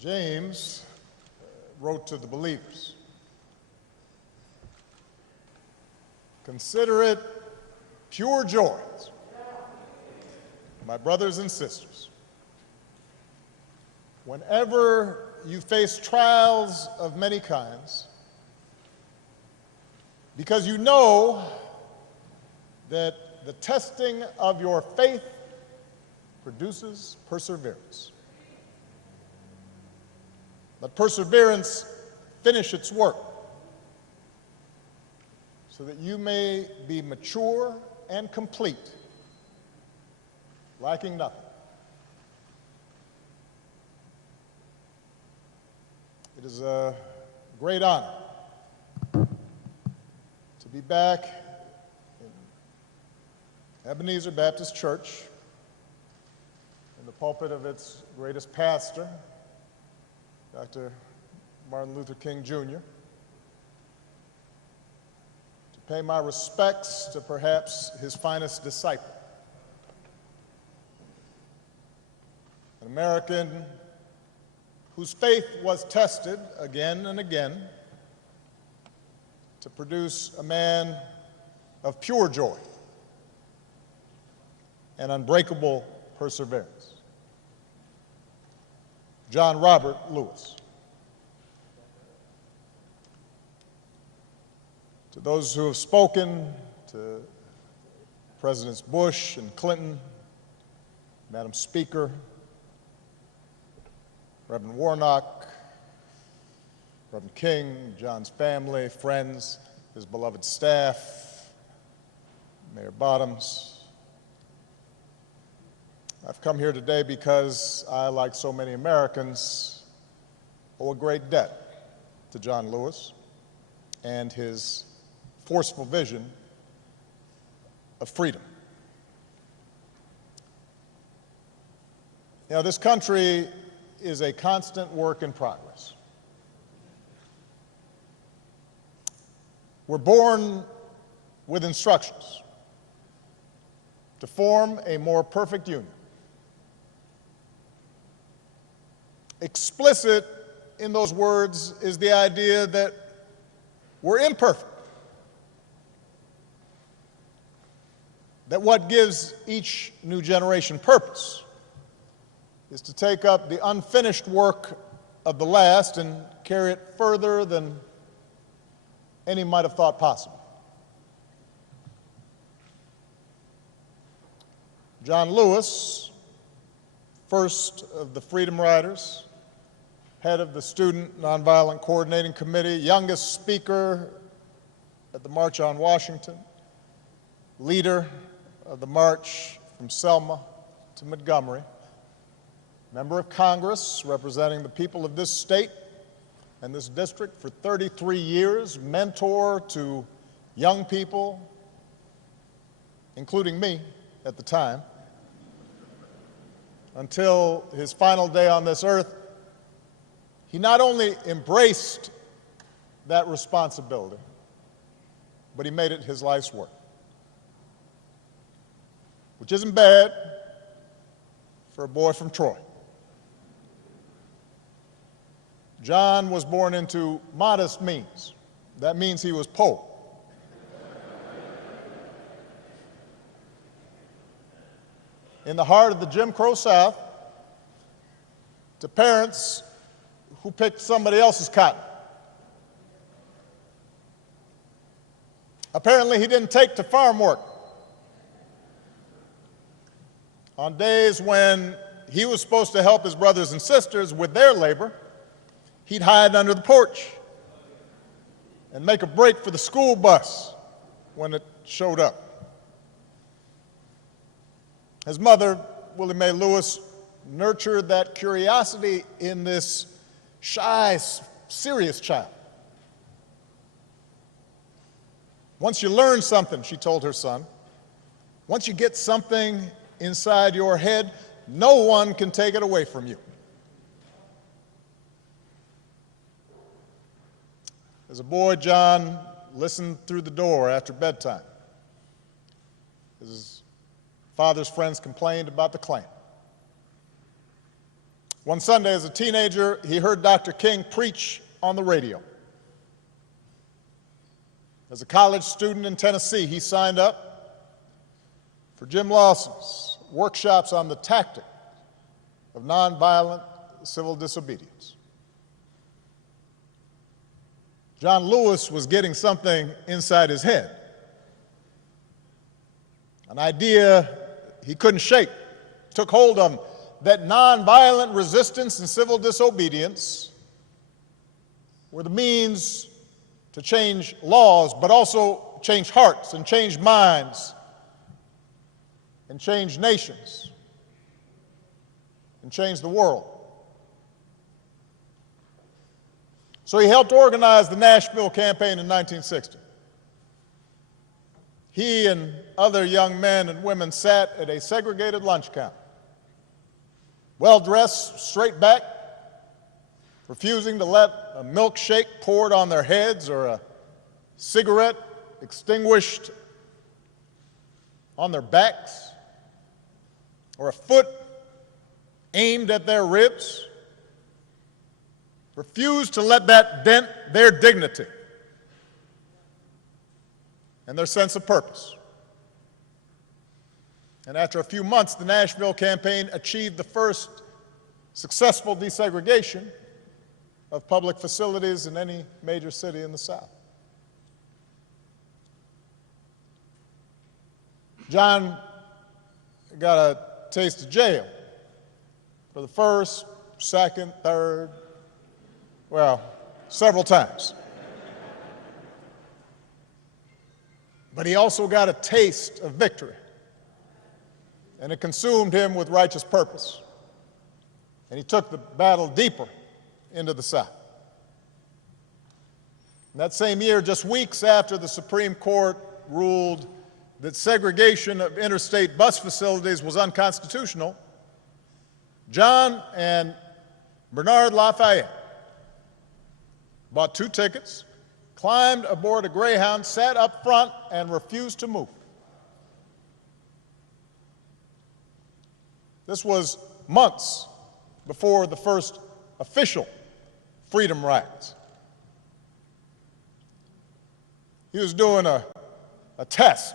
James wrote to the believers, "Consider it pure joy, my brothers and sisters, whenever you face trials of many kinds, because you know that the testing of your faith produces perseverance. Let perseverance finish its work, so that you may be mature and complete, lacking nothing." It is a great honor to be back in Ebenezer Baptist Church, in the pulpit of its greatest pastor, Dr. Martin Luther King Jr., to pay my respects to perhaps his finest disciple, an American whose faith was tested again and again to produce a man of pure joy and unbreakable perseverance, John Robert Lewis. To those who have spoken, to Presidents Bush and Clinton, Madam Speaker, Reverend Warnock, Reverend King, John's family, friends, his beloved staff, Mayor Bottoms, I've come here today because I, like so many Americans, owe a great debt to John Lewis and his forceful vision of freedom. You know, this country is a constant work in progress. We're born with instructions to form a more perfect union. Explicit in those words is the idea that we're imperfect, that what gives each new generation purpose is to take up the unfinished work of the last and carry it further than any might have thought possible. John Lewis, first of the Freedom Riders, head of the Student Nonviolent Coordinating Committee, youngest speaker at the March on Washington, leader of the march from Selma to Montgomery, member of Congress representing the people of this state and this district for 33 years, mentor to young people, including me at the time, until his final day on this earth. He not only embraced that responsibility, but he made it his life's work, which isn't bad for a boy from Troy. John was born into modest means. That means he was poor. In the heart of the Jim Crow South, to parents who picked somebody else's cotton. Apparently, he didn't take to farm work. On days when he was supposed to help his brothers and sisters with their labor, he'd hide under the porch and make a break for the school bus when it showed up. His mother, Willie Mae Lewis, nurtured that curiosity in this shy, serious child. Once you learn something, she told her son, once you get something inside your head, no one can take it away from you. As a boy, John listened through the door after bedtime. His father's friends complained about the Klan. One Sunday as a teenager, he heard Dr. King preach on the radio. As a college student in Tennessee, he signed up for Jim Lawson's workshops on the tactic of nonviolent civil disobedience. John Lewis was getting something inside his head, an idea he couldn't shake, took hold of him, that nonviolent resistance and civil disobedience were the means to change laws, but also change hearts and change minds and change nations and change the world. So he helped organize the Nashville campaign in 1960. He and other young men and women sat at a segregated lunch counter, well-dressed, straight back, refusing to let a milkshake poured on their heads or a cigarette extinguished on their backs or a foot aimed at their ribs. Refused to let that dent their dignity and their sense of purpose. And after a few months, the Nashville campaign achieved the first successful desegregation of public facilities in any major city in the South. John got a taste of jail for the first, second, third, well, several times. But he also got a taste of victory, and it consumed him with righteous purpose. And he took the battle deeper into the South. And that same year, just weeks after the Supreme Court ruled that segregation of interstate bus facilities was unconstitutional, John and Bernard Lafayette bought 2 tickets, climbed aboard a Greyhound, sat up front, and refused to move. This was months before the first official freedom rides. He was doing a test.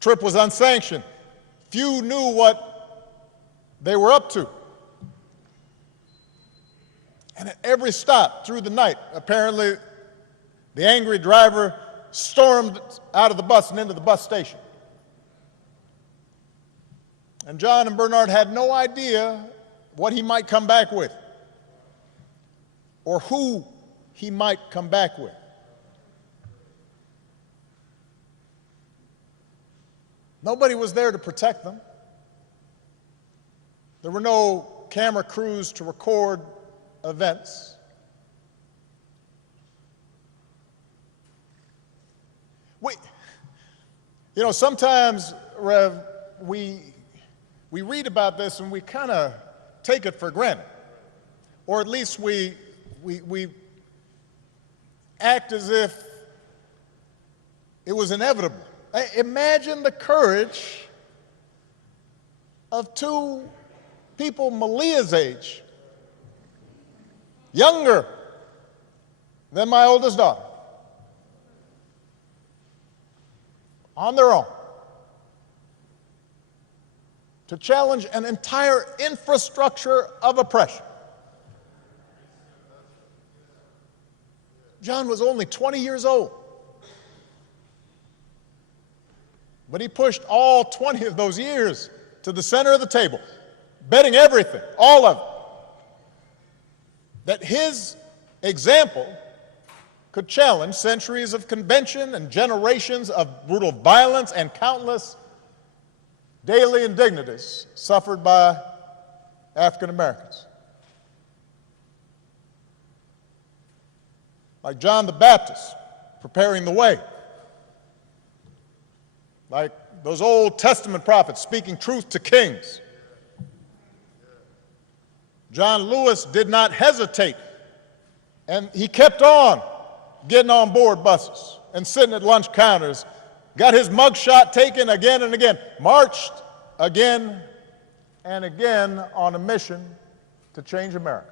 Trip was unsanctioned. Few knew what they were up to. And at every stop through the night, apparently the angry driver stormed out of the bus and into the bus station. And John and Bernard had no idea what he might come back with or who he might come back with. Nobody was there to protect them. There were no camera crews to record events. Sometimes, Rev, we read about this and we kind of take it for granted, or at least we act as if it was inevitable. Imagine the courage of 2 people Malia's age, younger than my oldest daughter, on their own, to challenge an entire infrastructure of oppression. John was only 20 years old, but he pushed all 20 of those years to the center of the table, betting everything, all of it, that his example could challenge centuries of convention and generations of brutal violence and countless daily indignities suffered by African Americans. Like John the Baptist preparing the way, like those Old Testament prophets speaking truth to kings. John Lewis did not hesitate, and he kept on getting on board buses and sitting at lunch counters, got his mugshot taken again and again, marched again and again on a mission to change America.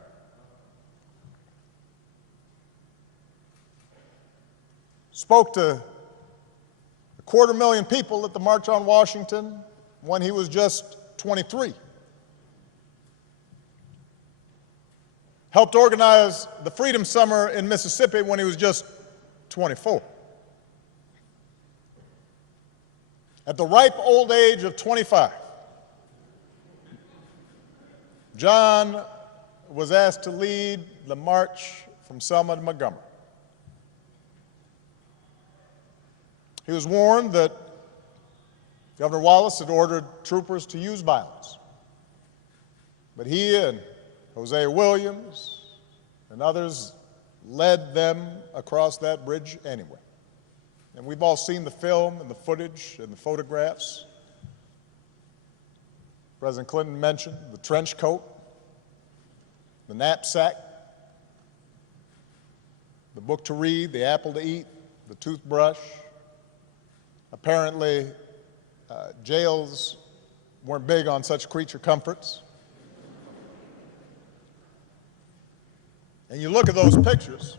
Spoke to 250,000 people at the March on Washington when he was just 23. Helped organize the Freedom Summer in Mississippi when he was just 24. At the ripe old age of 25, John was asked to lead the march from Selma to Montgomery. He was warned that Governor Wallace had ordered troopers to use violence. But he and Hosea Williams and others led them across that bridge anyway. And we've all seen the film and the footage and the photographs. President Clinton mentioned the trench coat, the knapsack, the book to read, the apple to eat, the toothbrush. Apparently, jails weren't big on such creature comforts. And you look at those pictures,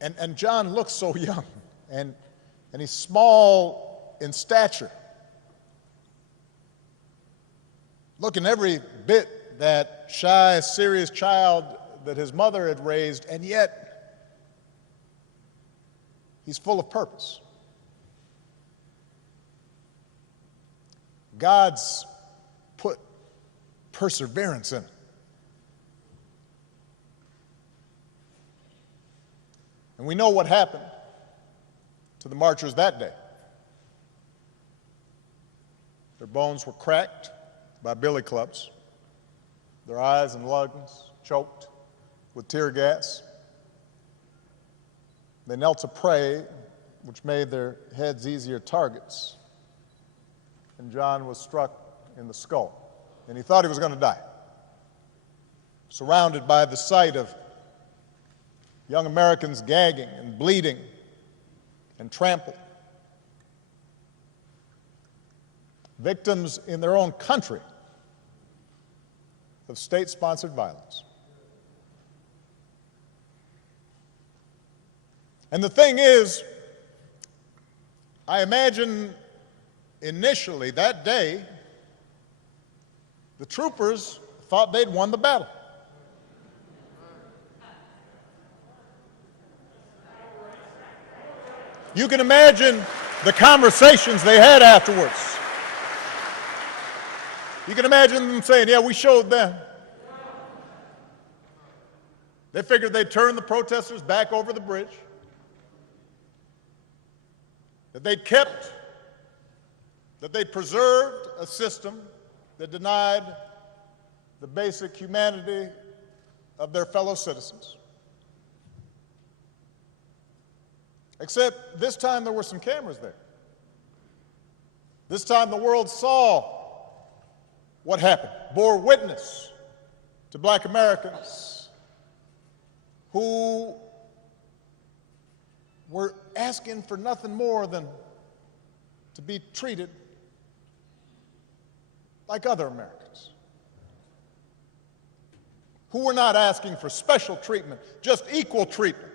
and John looks so young, and he's small in stature, looking every bit that shy, serious child that his mother had raised, and yet he's full of purpose. God's put perseverance in it. And we know what happened to the marchers that day. Their bones were cracked by billy clubs, their eyes and lungs choked with tear gas. They knelt to pray, which made their heads easier targets. And John was struck in the skull, and he thought he was going to die. Surrounded by the sight of young Americans gagging and bleeding and trampled. Victims in their own country of state-sponsored violence. And the thing is, I imagine initially that day, the troopers thought they'd won the battle. You can imagine the conversations they had afterwards. You can imagine them saying, yeah, we showed them. They figured they'd turn the protesters back over the bridge, that they'd preserved a system that denied the basic humanity of their fellow citizens. Except this time there were some cameras there. This time the world saw what happened, bore witness to black Americans who were asking for nothing more than to be treated like other Americans, who were not asking for special treatment, just equal treatment,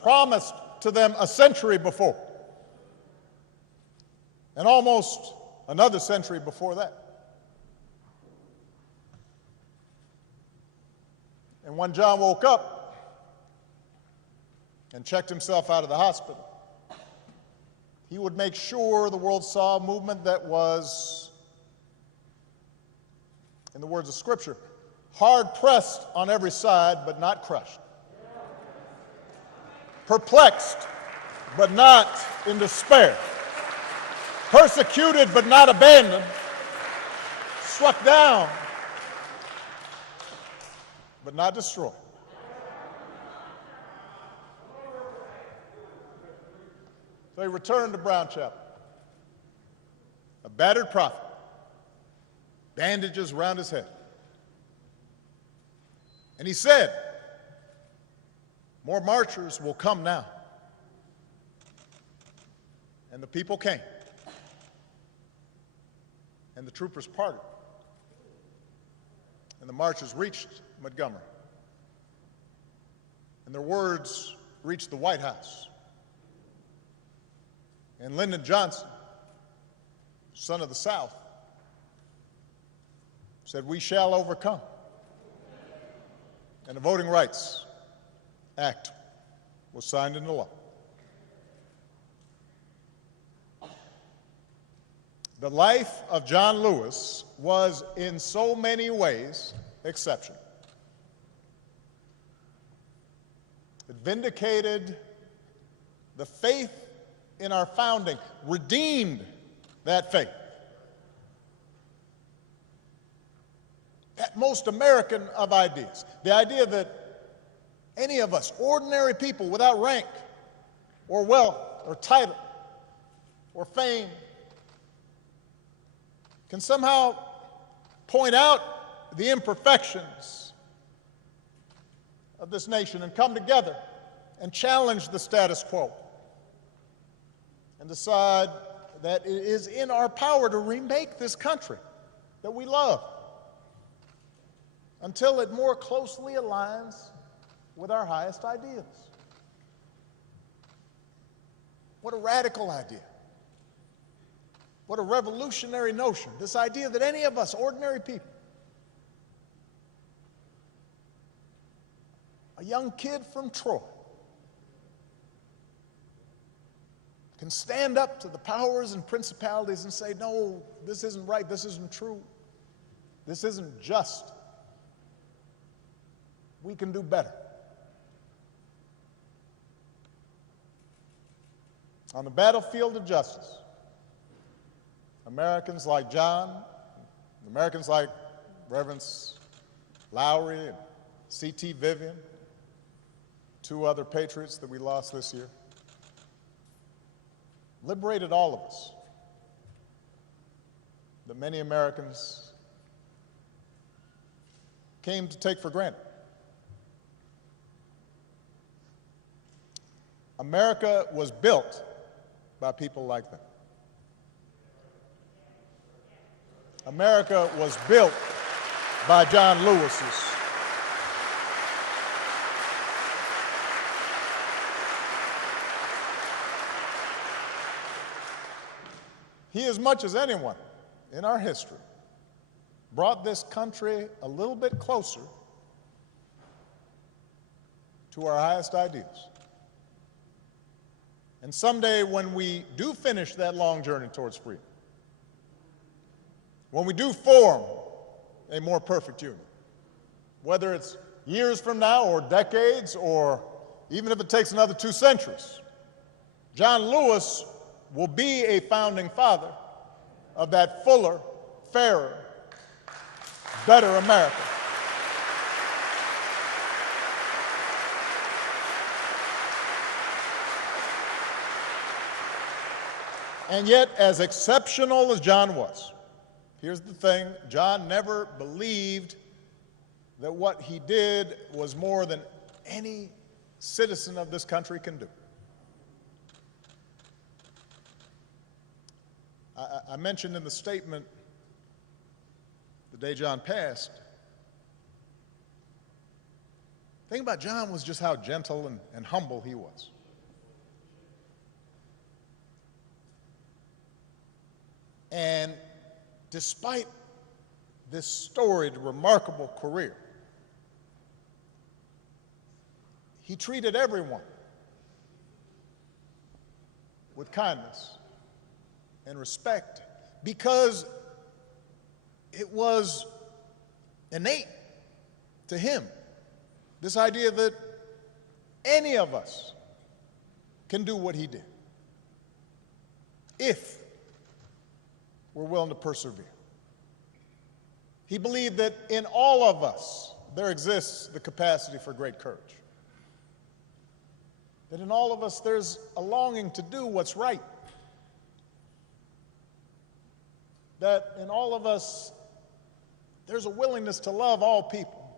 promised to them a century before, and almost another century before that. And when John woke up and checked himself out of the hospital, he would make sure the world saw a movement that was, in the words of Scripture, hard-pressed on every side, but not crushed. Perplexed, but not in despair. Persecuted, but not abandoned. Struck down, but not destroyed. So he returned to Brown Chapel, a battered prophet, bandages around his head. And he said, more marchers will come now. And the people came. and the troopers parted, and the marchers reached Montgomery, and their words reached the White House. And Lyndon Johnson, son of the South, said, "We shall overcome." And the Voting Rights Act was signed into law. The life of John Lewis was in so many ways exceptional. It vindicated the faith in our founding, redeemed that faith. That most American of ideas, the idea that any of us, ordinary people without rank or wealth or title or fame, can somehow point out the imperfections of this nation and come together and challenge the status quo and decide that it is in our power to remake this country that we love until it more closely aligns with our highest ideals. What a radical idea. What a revolutionary notion, this idea that any of us, ordinary people, a young kid from Troy, can stand up to the powers and principalities and say, "No, this isn't right, this isn't true, this isn't just. We can do better." On the battlefield of justice, Americans like John, Americans like Reverends Lowry and C.T. Vivian, two other patriots that we lost this year, liberated all of us that many Americans came to take for granted. America was built by people like them. America was built by John Lewis's. He, as much as anyone in our history, brought this country a little bit closer to our highest ideals. And someday, when we do finish that long journey towards freedom, when we do form a more perfect union, whether it's years from now or decades or even if it takes another 2 centuries, John Lewis will be a founding father of that fuller, fairer, better America. And yet, as exceptional as John was, here's the thing: John never believed that what he did was more than any citizen of this country can do. I mentioned in the statement the day John passed, the thing about John was just how gentle and humble he was. And despite this storied, remarkable career, he treated everyone with kindness and respect because it was innate to him, this idea that any of us can do what he did if we're willing to persevere. He believed that in all of us there exists the capacity for great courage. That in all of us there's a longing to do what's right. That in all of us there's a willingness to love all people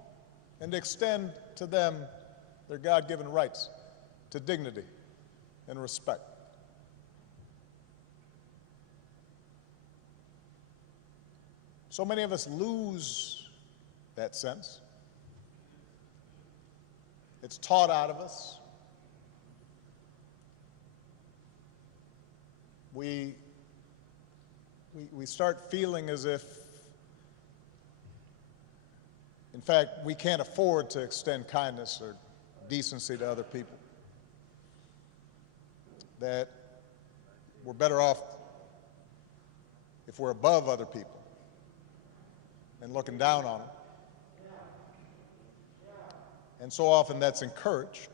and to extend to them their God-given rights to dignity and respect. So many of us lose that sense. It's taught out of us. We start feeling as if, in fact, we can't afford to extend kindness or decency to other people. That we're better off if we're above other people and looking down on them. And so often that's encouraged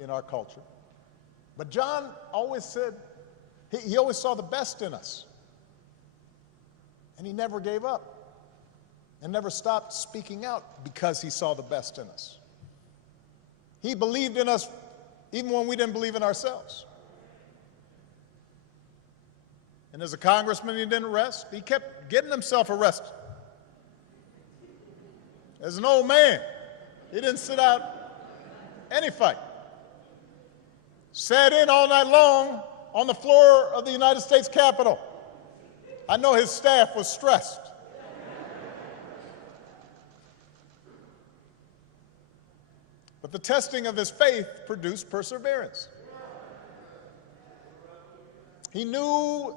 in our culture. But John always said, he always saw the best in us. And he never gave up and never stopped speaking out because he saw the best in us. He believed in us even when we didn't believe in ourselves. And as a congressman, he didn't rest. He kept getting himself arrested. As an old man, he didn't sit out any fight. Sat in all night long on the floor of the United States Capitol. I know his staff was stressed. But the testing of his faith produced perseverance. He knew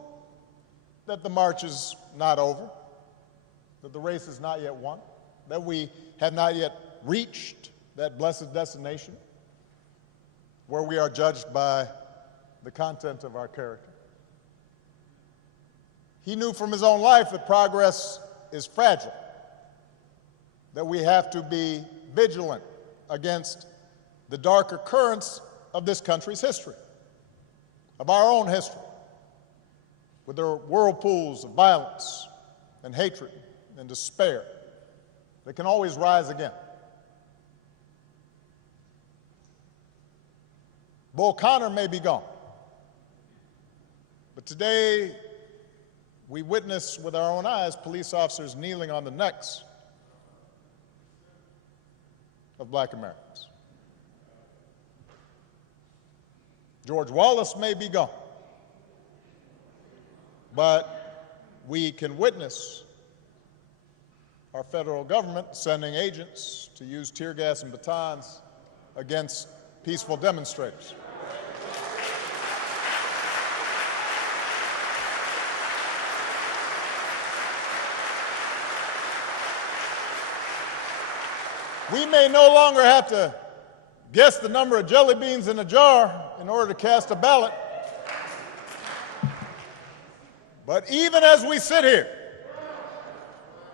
that the march is not over, that the race is not yet won, that we have not yet reached that blessed destination where we are judged by the content of our character. He knew from his own life that progress is fragile, that we have to be vigilant against the darker currents of this country's history, of our own history, with their whirlpools of violence and hatred and despair that can always rise again. Bull Connor may be gone, but today we witness with our own eyes police officers kneeling on the necks of black Americans. George Wallace may be gone, but we can witness our federal government sending agents to use tear gas and batons against peaceful demonstrators. We may no longer have to guess the number of jelly beans in a jar in order to cast a ballot. But even as we sit here,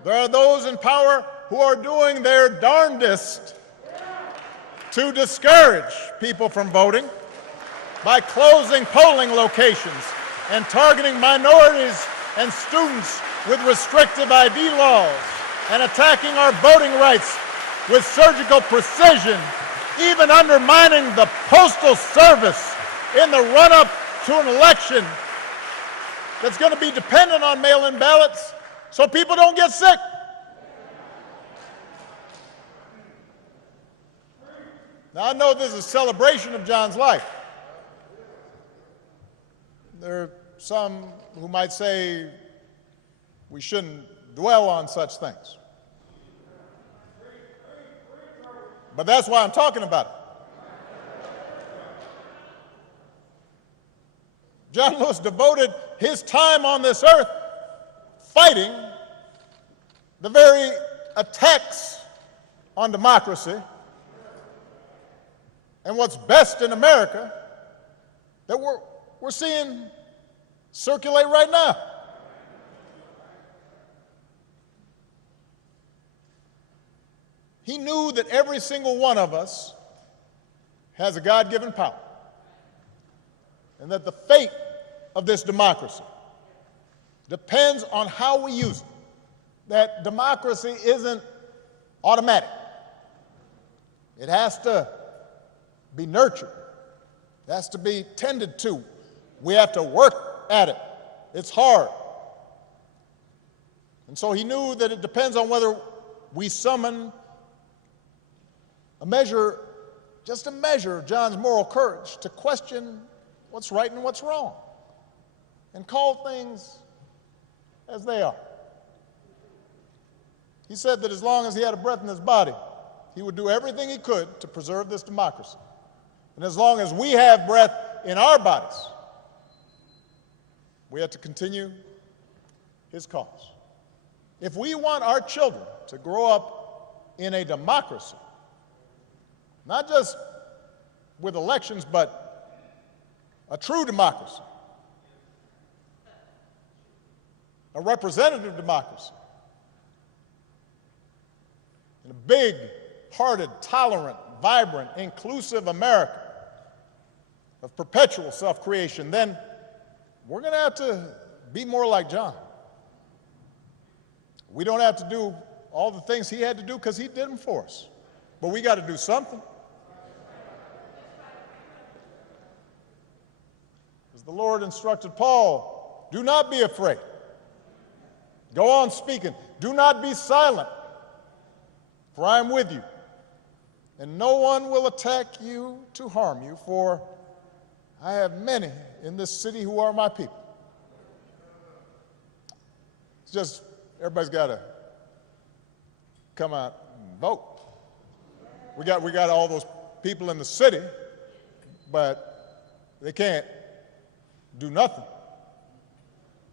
there are those in power who are doing their darndest to discourage people from voting by closing polling locations and targeting minorities and students with restrictive ID laws and attacking our voting rights with surgical precision, even undermining the Postal Service in the run-up to an election that's going to be dependent on mail-in ballots so people don't get sick. Now, I know this is a celebration of John's life. There are some who might say we shouldn't dwell on such things. But that's why I'm talking about it. John Lewis devoted his time on this earth fighting the very attacks on democracy and what's best in America that we're seeing circulate right now. He knew that every single one of us has a God-given power, and that the fate of this democracy depends on how we use it. That democracy isn't automatic. It has to be nurtured. It has to be tended to. We have to work at it. It's hard. And so he knew that it depends on whether we summon a measure, just a measure of John's moral courage to question what's right and what's wrong and call things as they are. He said that as long as he had a breath in his body, he would do everything he could to preserve this democracy. And as long as we have breath in our bodies, we have to continue his cause. If we want our children to grow up in a democracy, not just with elections, but a true democracy, a representative democracy, in a big-hearted, tolerant, vibrant, inclusive America of perpetual self-creation, then we're going to have to be more like John. We don't have to do all the things he had to do because he did them for us, but we got to do something. As the Lord instructed Paul, do not be afraid. Go on speaking. Do not be silent, for I am with you, and no one will attack you to harm you, for I have many in this city who are my people. It's just, everybody's got to come out and vote. We got all those people in the city, but they can't do nothing.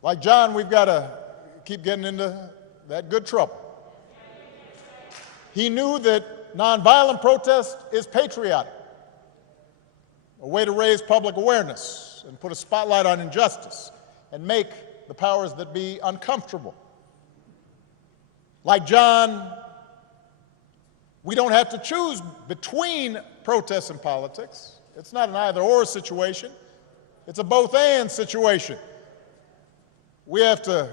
Like John, we've got to keep getting into that good trouble. He knew that nonviolent protest is patriotic, a way to raise public awareness and put a spotlight on injustice and make the powers that be uncomfortable. Like John, we don't have to choose between protests and politics. It's not an either-or situation. It's a both-and situation. We have to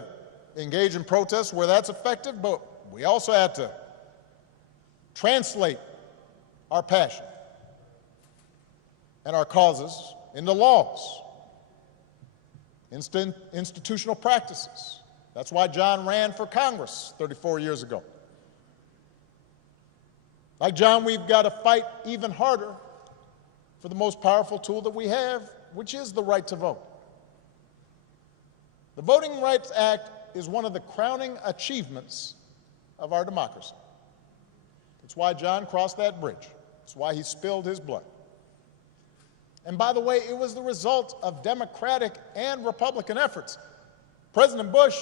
engage in protests where that's effective, but we also have to translate our passion and our causes into laws, institutional practices. That's why John ran for Congress 34 years ago. Like John, we've got to fight even harder for the most powerful tool that we have, which is the right to vote. The Voting Rights Act is one of the crowning achievements of our democracy. It's why John crossed that bridge. It's why he spilled his blood. And by the way, it was the result of Democratic and Republican efforts. President Bush,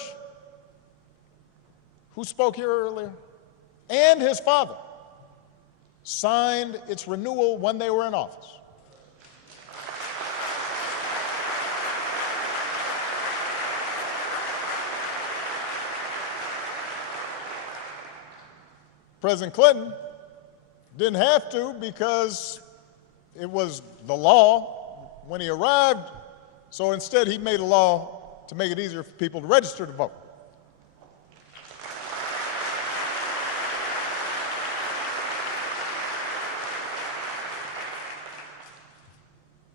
who spoke here earlier, and his father signed its renewal when they were in office. President Clinton didn't have to because it was the law when he arrived, so instead he made a law to make it easier for people to register to vote.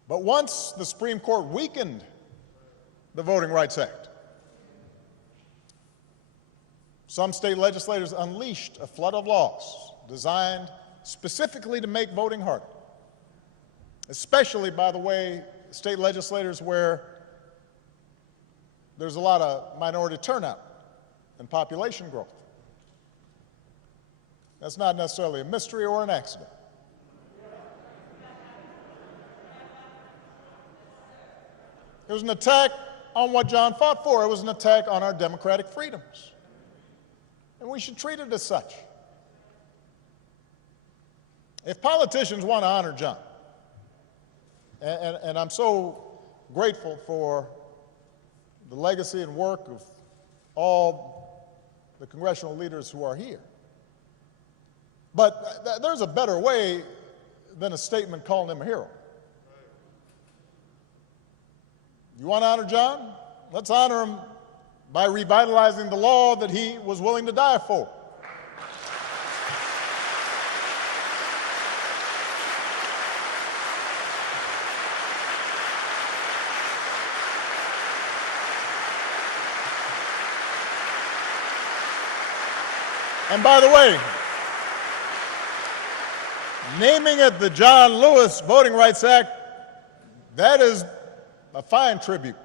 But once the Supreme Court weakened the Voting Rights Act, some state legislators unleashed a flood of laws designed specifically to make voting harder, especially, by the way, state legislators where there's a lot of minority turnout and population growth. That's not necessarily a mystery or an accident. It was an attack on what John fought for. It was an attack on our democratic freedoms. And we should treat it as such. If politicians want to honor John, and I'm so grateful for the legacy and work of all the congressional leaders who are here, but there's a better way than a statement calling him a hero. You want to honor John? Let's honor him by revitalizing the law that he was willing to die for. And by the way, naming it the John Lewis Voting Rights Act, that is a fine tribute.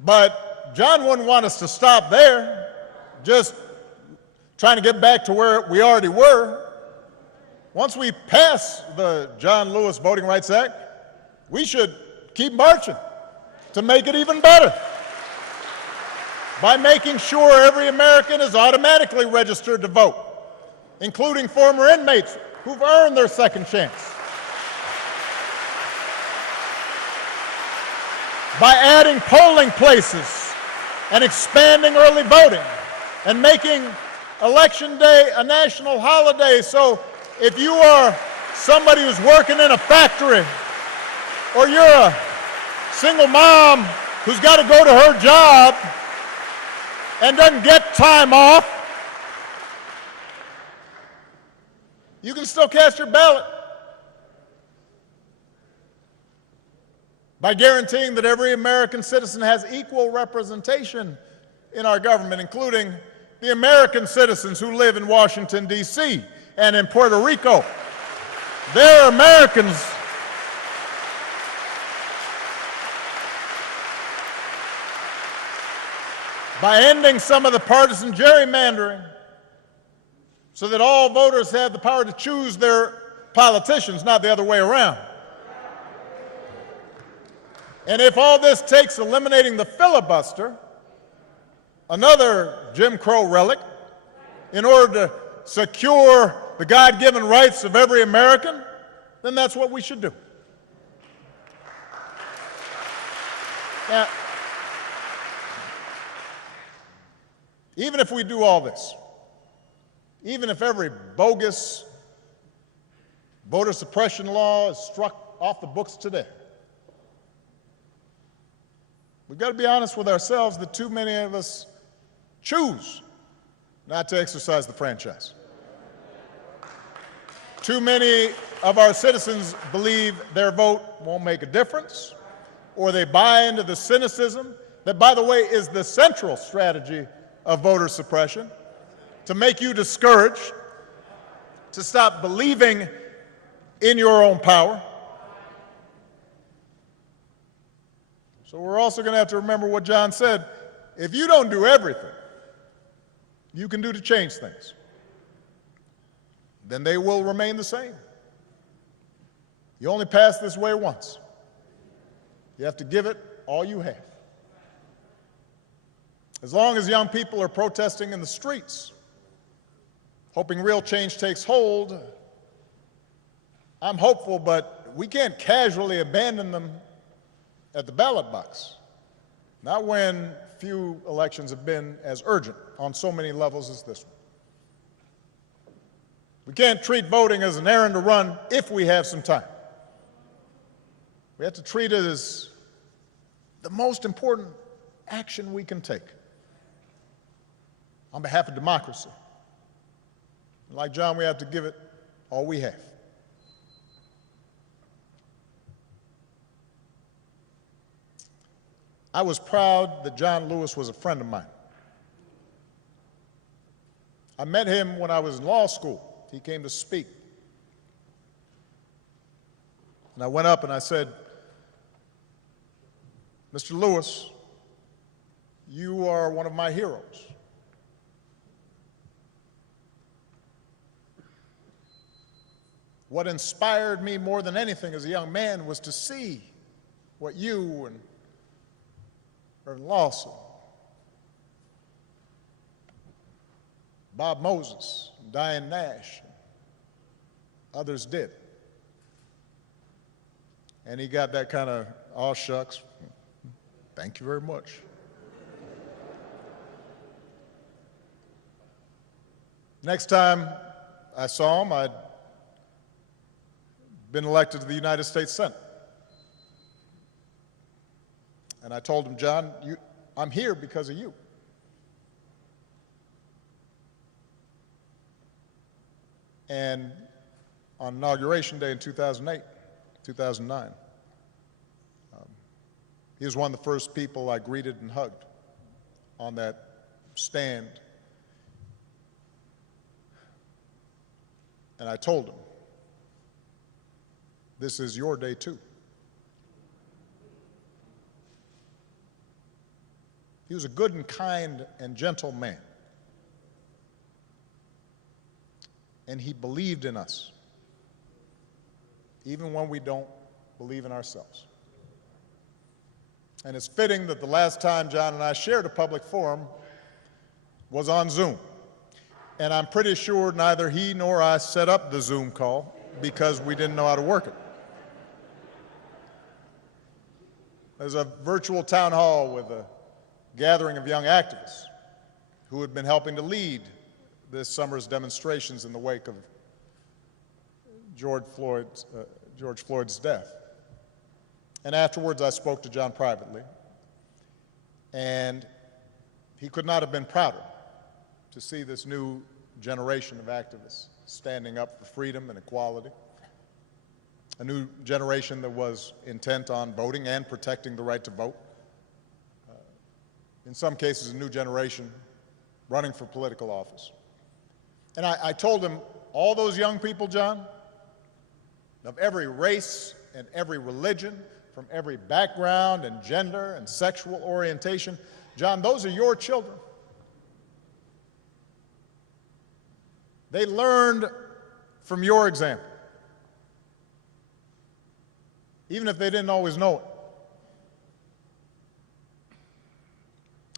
But John wouldn't want us to stop there, just trying to get back to where we already were. Once we pass the John Lewis Voting Rights Act, we should keep marching to make it even better by making sure every American is automatically registered to vote, including former inmates who've earned their second chance. By adding polling places and expanding early voting and making Election Day a national holiday. So if you are somebody who's working in a factory, or you're a single mom who's got to go to her job and doesn't get time off, you can still cast your ballot by guaranteeing that every American citizen has equal representation in our government, including the American citizens who live in Washington, D.C. and in Puerto Rico. They're Americans. By ending some of the partisan gerrymandering so that all voters have the power to choose their politicians, not the other way around. And if all this takes eliminating the filibuster, another Jim Crow relic, in order to secure the God-given rights of every American, then that's what we should do. Now, even if we do all this, even if every bogus voter suppression law is struck off the books today, we've got to be honest with ourselves that too many of us choose not to exercise the franchise. Too many of our citizens believe their vote won't make a difference, or they buy into the cynicism that, by the way, is the central strategy of voter suppression, to make you discouraged, to stop believing in your own power. So we're also going to have to remember what John said. If you don't do everything you can do to change things, then they will remain the same. You only pass this way once. You have to give it all you have. As long as young people are protesting in the streets, hoping real change takes hold, I'm hopeful, but we can't casually abandon them at the ballot box. Not when few elections have been as urgent on so many levels as this one. We can't treat voting as an errand to run if we have some time. We have to treat it as the most important action we can take on behalf of democracy. And like John, we have to give it all we have. I was proud that John Lewis was a friend of mine. I met him when I was in law school. He came to speak. And I went up and I said, Mr. Lewis, you are one of my heroes. What inspired me more than anything as a young man was to see what you and Reverend Lawson, Bob Moses, Diane Nash, and others did. And he got that kind of, aw shucks, thank you very much. Next time I saw him, I'd been elected to the United States Senate. And I told him, John, I'm here because of you. And on Inauguration Day in 2009, he was one of the first people I greeted and hugged on that stand. And I told him, this is your day too. He was a good and kind and gentle man. and he believed in us, even when we don't believe in ourselves. And it's fitting that the last time John and I shared a public forum was on Zoom. And I'm pretty sure neither he nor I set up the Zoom call because we didn't know how to work it. There's a virtual town hall with a gathering of young activists who had been helping to lead this summer's demonstrations in the wake of George Floyd's death. And afterwards, I spoke to John privately, and he could not have been prouder to see this new generation of activists standing up for freedom and equality, a new generation that was intent on voting and protecting the right to vote. In some cases, a new generation running for political office. And I told him, all those young people, John, of every race and every religion, from every background and gender and sexual orientation, John, those are your children. They learned from your example, even if they didn't always know it.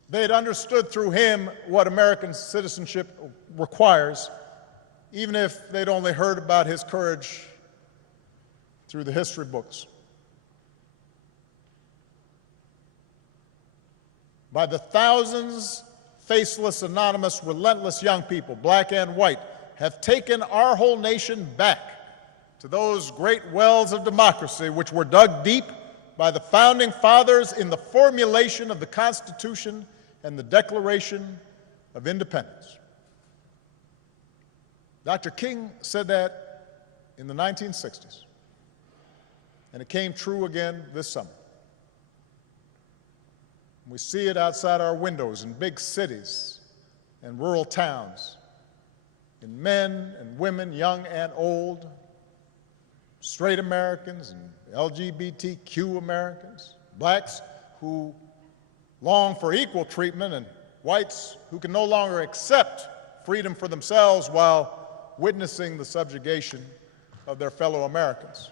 They had understood through him what American citizenship requires, even if they'd only heard about his courage through the history books. By the thousands, faceless, anonymous, relentless young people, black and white, have taken our whole nation back to those great wells of democracy which were dug deep by the founding fathers in the formulation of the Constitution and the Declaration of Independence. Dr. King said that in the 1960s, and it came true again this summer. We see it outside our windows in big cities and rural towns, in men and women, young and old, straight Americans and LGBTQ Americans, blacks who long for equal treatment, and whites who can no longer accept freedom for themselves while witnessing the subjugation of their fellow Americans.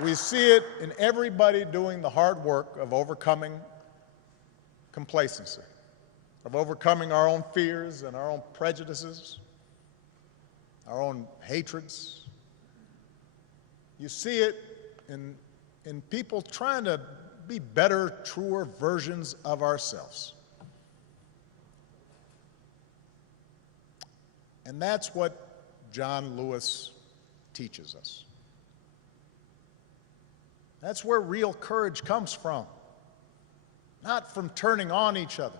We see it in everybody doing the hard work of overcoming complacency, of overcoming our own fears and our own prejudices, our own hatreds. You see it in people trying to be better, truer versions of ourselves. And that's what John Lewis teaches us. That's where real courage comes from, not from turning on each other,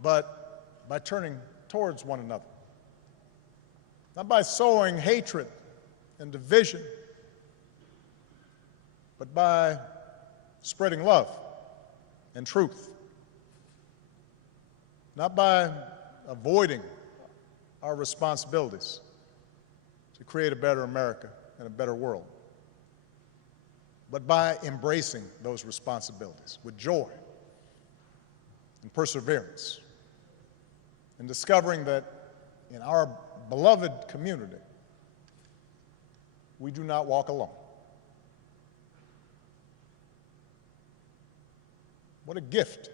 but by turning towards one another, not by sowing hatred and division, but by spreading love and truth, not by avoiding our responsibilities to create a better America and a better world, but by embracing those responsibilities with joy and perseverance, and discovering that in our beloved community, we do not walk alone. What a gift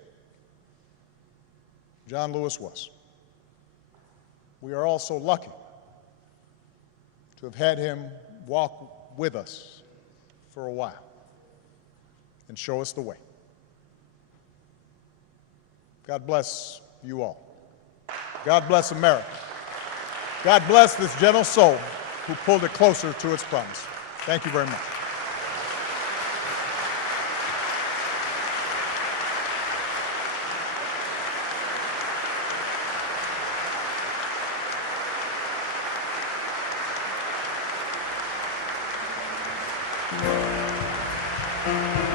John Lewis was. We are all so lucky to have had him walk with us for a while and show us the way. God bless you all. God bless America. God bless this gentle soul who pulled it closer to its promise. Thank you very much. Thank you.